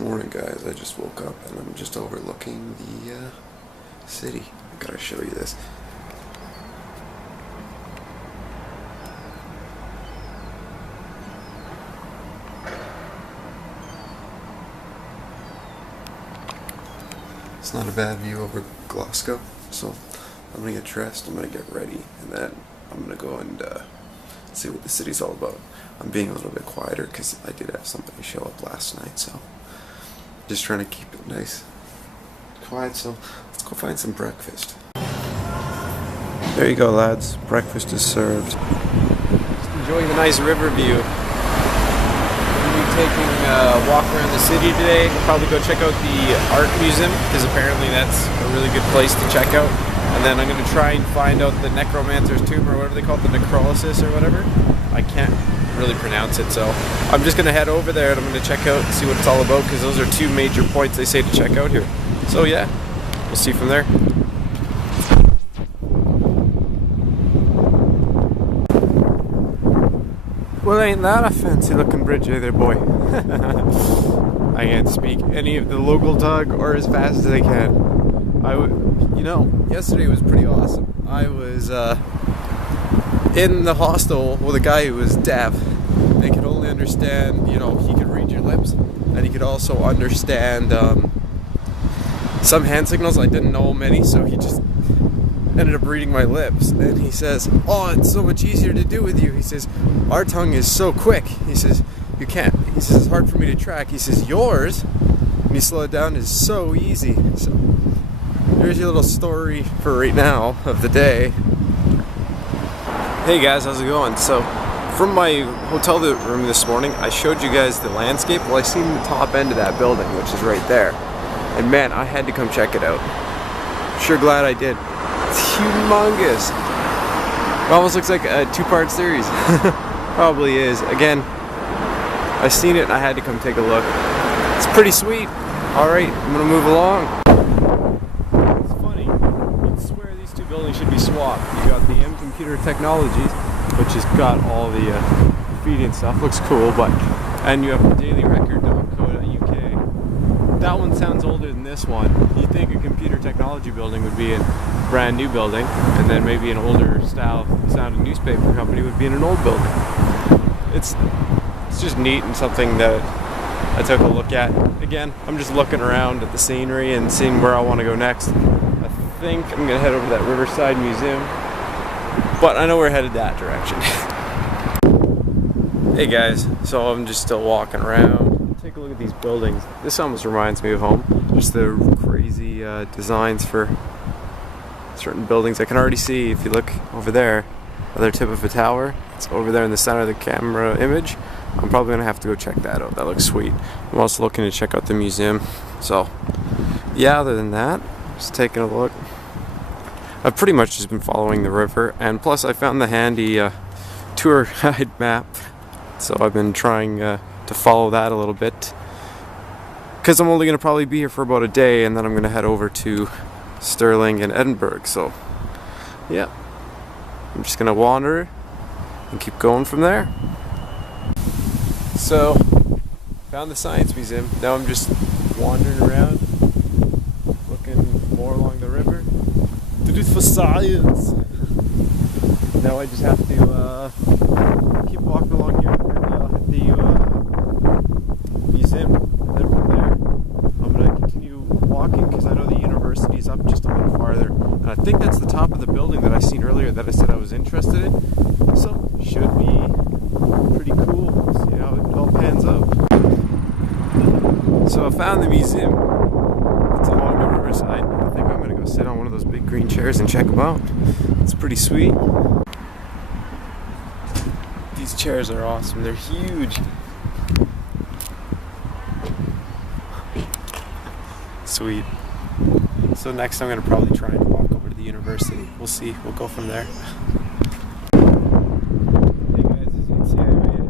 Morning guys, I just woke up and I'm just overlooking the city. I gotta show you this. It's not a bad view over Glasgow, so I'm gonna get dressed, I'm gonna get ready, and then I'm gonna go and see what the city's all about. I'm being a little bit quieter because I did have somebody show up last night, so just trying to keep it nice, quiet. So let's go find some breakfast. There you go, lads. Breakfast is served. Just enjoying the nice river view. We'll be taking a walk around the city today. We'll probably go check out the art museum because apparently that's a really good place to check out. And then I'm going to try and find out the necromancer's tomb, or whatever they call it, the necrolysis or whatever. I can't really pronounce it, so I'm just going to head over there and I'm going to check out and see what it's all about, because those are two major points they say to check out here. So yeah, we'll see from there. Well, ain't that a fancy looking bridge either, boy. I can't speak any of the local tug or as fast as I can. You know, yesterday was pretty awesome. I was in the hostel with a guy who was deaf and could only understand, you know, he could read your lips, and he could also understand some hand signals. I didn't know many, so he just ended up reading my lips. And he says, "Oh, it's so much easier to do with you." He says, "Our tongue is so quick." He says, "You can't." He says, "It's hard for me to track." He says, "Yours," when you slow it down, is so easy. So here's your little story for right now of the day. Hey guys, how's it going? So from my hotel room this morning, I showed you guys the landscape. Well, I seen the top end of that building, which is right there. And man, I had to come check it out. Sure glad I did. It's humongous. It almost looks like a two-part series. Probably is. Again, I seen it and I had to come take a look. It's pretty sweet. Alright, I'm gonna move along. It's funny, you'd swear these two buildings should be swapped. You got the Computer Technologies, which has got all the graffiti and stuff, looks cool, and you have the dailyrecord.co.uk. That one sounds older than this one. You'd think a computer technology building would be a brand new building, and then maybe an older style sounding newspaper company would be in an old building. It's just neat and something that I took a look at. Again, I'm just looking around at the scenery and seeing where I want to go next. I think I'm going to head over to that Riverside Museum, but I know we're headed that direction. Hey guys, so I'm just still walking around. Take a look at these buildings. This almost reminds me of home. Just the crazy designs for certain buildings. I can already see, if you look over there, other tip of a tower. It's over there in the center of the camera image. I'm probably gonna have to go check that out. That looks sweet. I'm also looking to check out the museum. So yeah, other than that, just taking a look. I've pretty much just been following the river, and plus I found the handy tour guide map, so I've been trying to follow that a little bit, because I'm only going to probably be here for about a day, and then I'm going to head over to Stirling and Edinburgh. So yeah, I'm just going to wander and keep going from there. So found the Science Museum. Now I'm just wandering around, looking more along the river. For science. Now I just have to keep walking along here at the museum, and then from there I'm going to continue walking, because I know the university is up just a little farther, and I think that's the top of the building that I seen earlier that I said I was interested in, so should be pretty cool. See how it all pans out. So I found the museum. It's along the riverside. I think I'm going to go sit on one of those big green chairs and check them out. It's pretty sweet. These chairs are awesome. They're huge. Sweet. So next I'm going to probably try and walk over to the university. We'll see. We'll go from there. Hey guys, as you can see, I made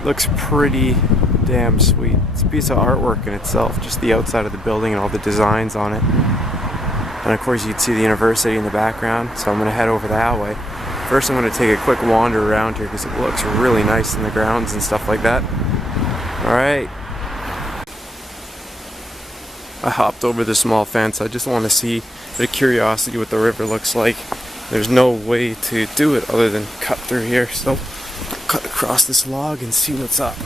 it. Looks pretty damn sweet. It's a piece of artwork in itself, just the outside of the building and all the designs on it. And of course you can see the university in the background, so I'm going to head over that way. First I'm going to take a quick wander around here because it looks really nice in the grounds and stuff like that. Alright. I hopped over the small fence. I just want to see, out of curiosity, what the river looks like. There's no way to do it other than cut through here, so cut across this log and see what's up.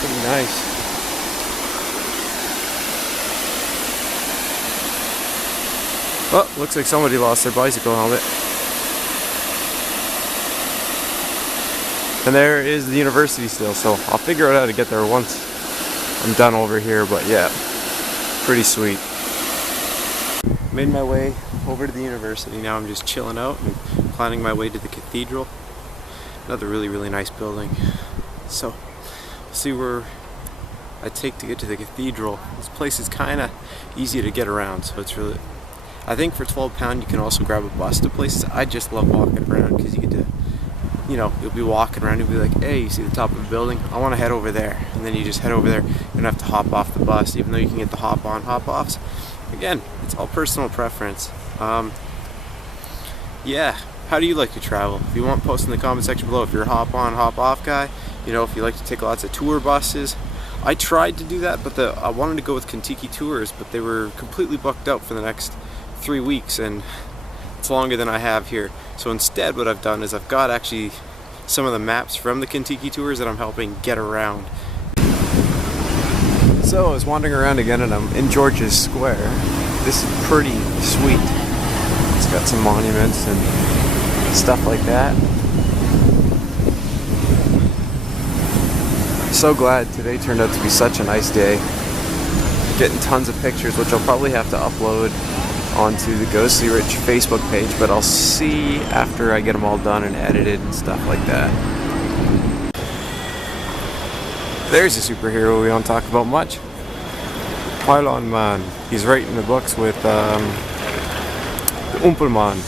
Pretty nice. Oh, looks like somebody lost their bicycle helmet. And there is the university still, so I'll figure out how to get there once I'm done over here, but yeah, pretty sweet. Made my way over to the university. Now I'm just chilling out and planning my way to the cathedral. Another really nice building. So see where I take to get to the cathedral. This place is kind of easy to get around, so it's really, I think for £12 you can also grab a bus to places. I just love walking around because you get to, you know, you'll be walking around and be like, hey, you see the top of the building? I want to head over there. And then you just head over there. You don't have to hop off the bus, even though you can get the hop on, hop offs. Again, it's all personal preference. Yeah, how do you like to travel? If you want, post in the comment section below if you're a hop on, hop off guy. You know, if you like to take lots of tour buses. I tried to do that, but I wanted to go with Kentucky Tours, but they were completely booked out for the next 3 weeks, and it's longer than I have here. So instead what I've done is I've got actually some of the maps from the Kentucky Tours that I'm helping get around. So I was wandering around again and I'm in George's Square. This is pretty sweet. It's got some monuments and stuff like that. So glad today turned out to be such a nice day. Getting tons of pictures, which I'll probably have to upload onto the Ghostly Rich Facebook page, but I'll see after I get them all done and edited and stuff like that. There's a superhero we don't talk about much. Pylon Man. He's writing the books with the Oompa Man.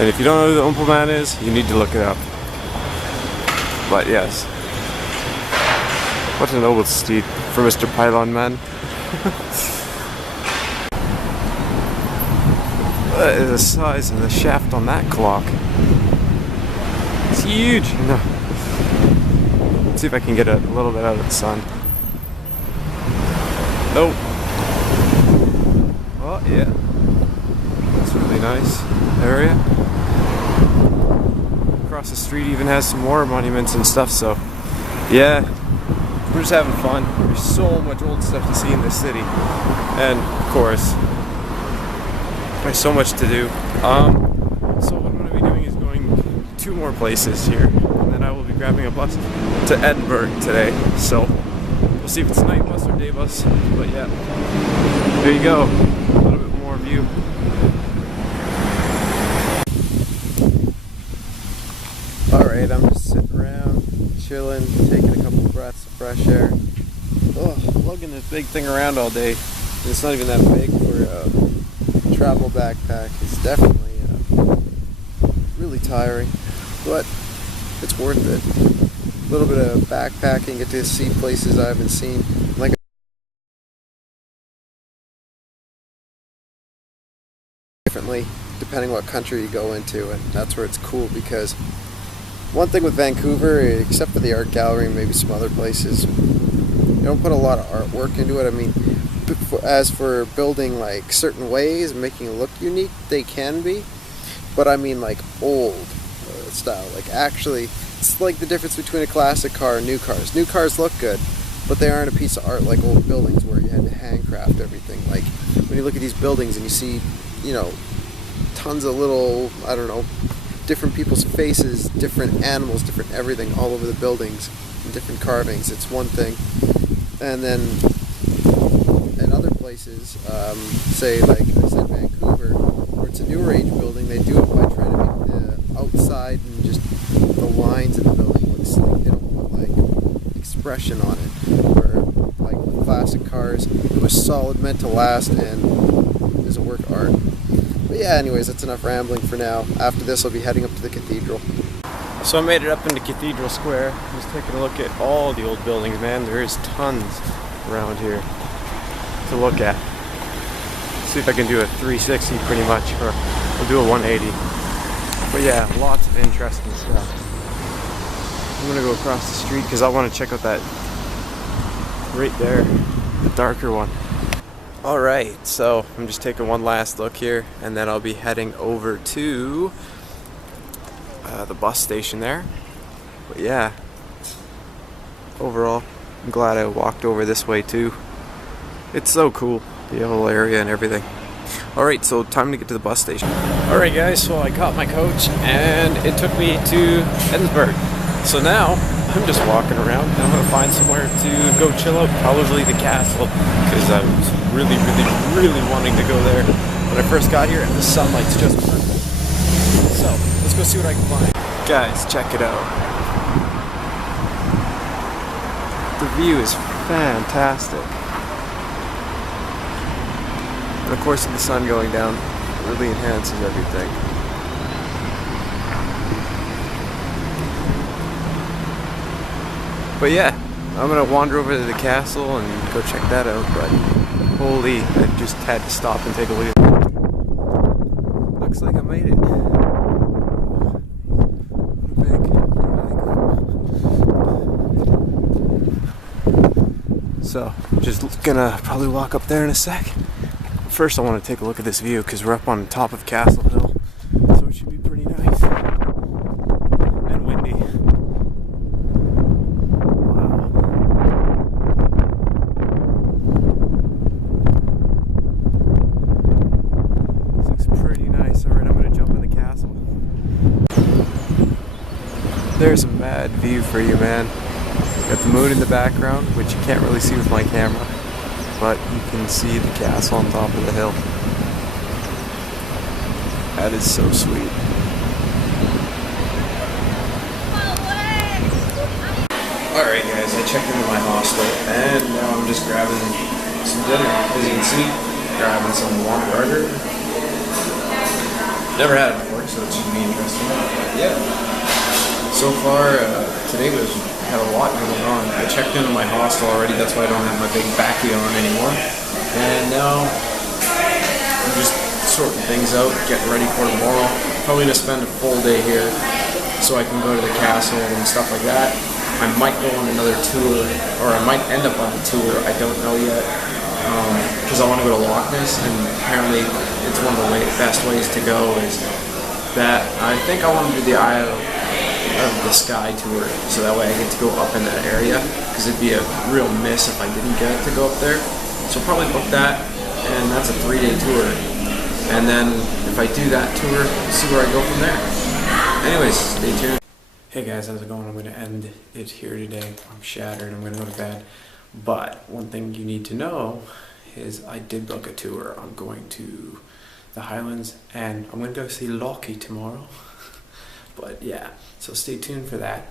And if you don't know who the Oompa Man is, you need to look it up. But yes. What a noble steed for Mr. Pylon Man. What is the size of the shaft on that clock? It's huge. No. Let's see if I can get a little bit out of the sun. Nope. Oh yeah. That's a really nice area. Across the street even has some more monuments and stuff, so yeah. We're just having fun. There's so much old stuff to see in this city. And of course, there's so much to do. So what I'm going to be doing is going 2 more places here. And then I will be grabbing a bus to Edinburgh today. So we'll see if it's a night bus or day bus. But yeah, there you go. A little bit more view. Alright, I'm just sitting around, chilling, taking a couple breaths of fresh air. Oh, lugging this big thing around all day. And it's not even that big for a travel backpack. It's definitely really tiring, but it's worth it. A little bit of backpacking, get to see places I haven't seen. Like differently depending what country you go into, and that's where it's cool because one thing with Vancouver, except for the art gallery and maybe some other places, you don't put a lot of artwork into it. I mean, as for building like certain ways and making it look unique, they can be, but I mean like old style. Like actually, it's like the difference between a classic car and new cars. New cars look good, but they aren't a piece of art like old buildings where you had to handcraft everything. Like when you look at these buildings and you see, you know, tons of little, I don't know, different people's faces, different animals, different everything all over the buildings and different carvings. It's one thing. And then in other places, say like I said, Vancouver, where it's a newer age building, they do it by trying to make the outside and just the lines in the building look sleek. They don't put like expression on it. Where like with classic cars, it was solid, meant to last, and is a work of art. But yeah, anyways, that's enough rambling for now. After this, I'll be heading up to the cathedral. So I made it up into Cathedral Square. Just taking a look at all the old buildings, man. There is tons around here to look at. See if I can do a 360 pretty much, or I'll do a 180. But yeah, lots of interesting stuff. I'm gonna go across the street because I want to check out that right there, the darker one. Alright, so I'm just taking one last look here, and then I'll be heading over to the bus station there. But yeah, overall, I'm glad I walked over this way too. It's so cool, the whole area and everything. Alright, so time to get to the bus station. Alright guys, so I caught my coach and it took me to Edinburgh. So now, I'm just walking around and I'm going to find somewhere to go chill out, probably the castle, because I was really wanting to go there when I first got here, and the sunlight's just perfect. So, let's go see what I can find. Guys, check it out. The view is fantastic. And of course, with the sun going down, it really enhances everything. But yeah, I'm gonna wander over to the castle and go check that out, but holy, I just had to stop and take a look at it. Looks like I made it. So, just gonna probably walk up there in a sec. First I want to take a look at this view because we're up on top of Castle Hill, so it should be pretty nice. And windy. Wow. This looks pretty nice. Alright, I'm going to jump in the castle. There's a mad view for you, man. Got the moon in the background, which you can't really see with my camera, but you can see the castle on top of the hill. That is so sweet. Alright guys, I checked into my hostel and now I'm just grabbing some dinner. As you can see, grabbing some Whopper. Never had it before, so it should be interesting. But yeah, so far today had a lot going on. I checked into my hostel already, that's why I don't have my big backy on anymore. And now I'm just sorting things out, getting ready for tomorrow. Probably gonna spend a full day here so I can go to the castle and stuff like that. I might go on another tour, or I might end up on the tour, I don't know yet. Because I want to go to Loch Ness, and apparently it's one of the best ways to go is that I think I want to do the Eye of the Sky tour, so that way I get to go up in that area, because it'd be a real miss if I didn't get to go up there. So I'll probably book that, and that's a 3-day tour. And then if I do that tour, see where I go from there. Anyways, stay tuned. Hey guys, how's it going? I'm going to end it here today. I'm shattered, I'm going to go to bed. But one thing you need to know is I did book a tour. I'm going to the Highlands, and I'm going to go see Lochie tomorrow. But yeah, so stay tuned for that.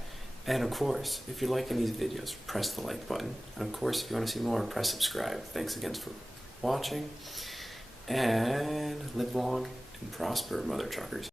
And of course, if you're liking these videos, press the like button. And of course, if you want to see more, press subscribe. Thanks again for watching. And live long and prosper, mother truckers.